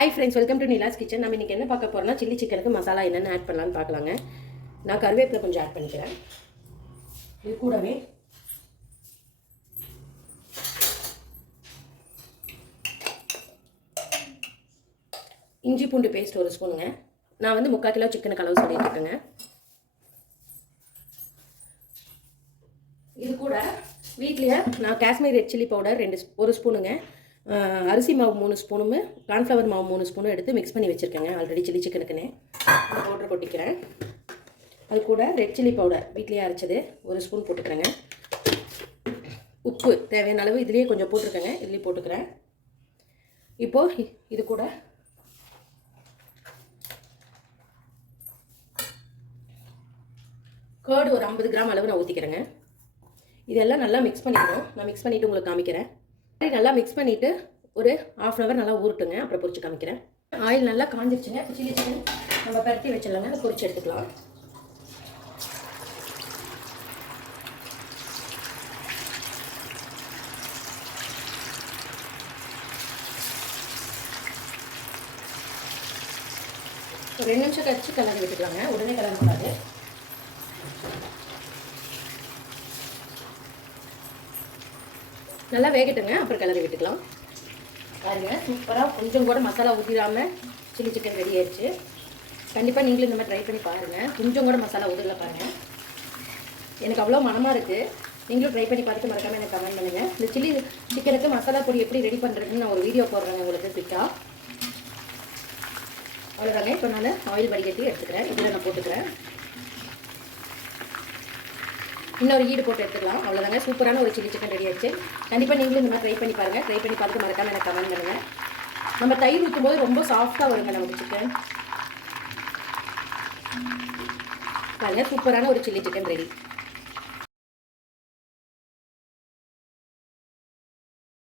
Hi friends, welcome to Nila's kitchen. நம்ம இன்றைக்கி என்ன பார்க்க போகிறோம்னா, சில்லி சிக்கனுக்கு மசாலா என்னென்ன ஆட் பண்ணலான்னு பார்க்கலாங்க. நான் கருவேப்பிலை கொஞ்சம் ஆட் பண்ணிக்கிறேன். இது கூடவே இஞ்சி பூண்டு பேஸ்ட் ஒரு ஸ்பூனுங்க. நான் வந்து 3/4 கிலோ சிக்கனுக்கு அளவு சொல்லிட்டு இருக்கேங்க. இது கூட வீட்லேயே நான் காஷ்மீர் ரெட் சில்லி பவுடர் ஒரு ஸ்பூனுங்க, அரிசி மாவு 3 ஸ்பூனும், கார்ன்ஃப்ளவர் மாவு 3 ஸ்பூனும் எடுத்து மிக்ஸ் பண்ணி வச்சுருக்கேங்க. ஆல்ரெடி சில்லி சிக்கனுக்குன்னு பவுடர் கொட்டிக்கிறேன். அது கூட ரெட் சில்லி பவுடர் வீட்லேயே அரைச்சது ஒரு ஸ்பூன் போட்டுக்கிறேங்க. உப்பு தேவையான அளவு இதுலேயே கொஞ்சம் போட்டிருக்கேங்க, இதுலேயே போட்டுக்கிறேன். இப்போது இது கூட கர்டு ஒரு 50 கிராம் அளவு நான் ஊற்றிக்கிறேங்க. இதெல்லாம் நல்லா மிக்ஸ் பண்ணிக்கணும். நான் மிக்ஸ் பண்ணிவிட்டு உங்களுக்கு காமிக்கிறேன். நல்லா மிக்ஸ் பண்ணிவிட்டு ஒரு 1/2 அன் ஹவர் நல்லா ஊறட்டுங்க, அப்புறம் பொரிச்சு காமிக்கிறேன். ஆயில் நல்லா காஞ்சிருச்சுங்க. இப்போ சில்லி சிக்கன் நம்ம பரட்டி வச்சிடலாங்க, அதை பொரிச்சு எடுத்துக்கலாம். ஒரு 2 நிமிஷம் கழிச்சு கலரி விட்டுக்கலாங்க, உடனே கலரக்கூடாது. நல்லா வேகட்டுங்க, அப்புறம் கிளறி விட்டுக்கலாம். பாருங்க, சூப்பராக கொஞ்சம் கூட மசாலா ஊற்றிடாமல் சில்லி சிக்கன் ரெடி ஆயிடுச்சு. கண்டிப்பாக நீங்களும் இந்த மாதிரி ட்ரை பண்ணி பாருங்கள். கொஞ்சம் கூட மசாலா ஊற்றல பாருங்கள், எனக்கு அவ்வளோ மனமாக இருக்குது. நீங்களும் ட்ரை பண்ணி பார்த்துட்டு மறக்காமல் எனக்கு கமெண்ட் பண்ணுங்கள். இந்த சில்லி சிக்கனுக்கு மசாலா பொடி எப்படி ரெடி பண்ணுறதுன்னு நான் ஒரு வீடியோ போடுறேங்க உங்களுக்கு குயிக்காக. அவ்வளோதாங்க. இப்போ நான் ஆயில் வடிகட்டி எடுத்துக்கிறேன். இதில் நான் போட்டுக்கிறேன். இன்னொரு ஈடு போட்டு எடுத்துக்கலாம். அவ்வளோதாங்க, சூப்பரான ஒரு சில்லி சிக்கன் ரெடி ஆயிடுச்சு. கண்டிப்பாக நீங்களும் இந்த மாதிரி ட்ரை பண்ணி பாருங்கள். ட்ரை பண்ணி பார்த்துட்டு மறக்காமல் எனக்கு கமெண்ட் பண்ணுங்கள். நம்ம தயிர் ஊற்றும் போது ரொம்ப சாஃப்டாக வருங்க நமக்கு சிக்கன். பாருங்கள், சூப்பரான ஒரு சில்லி சிக்கன் ரெடி.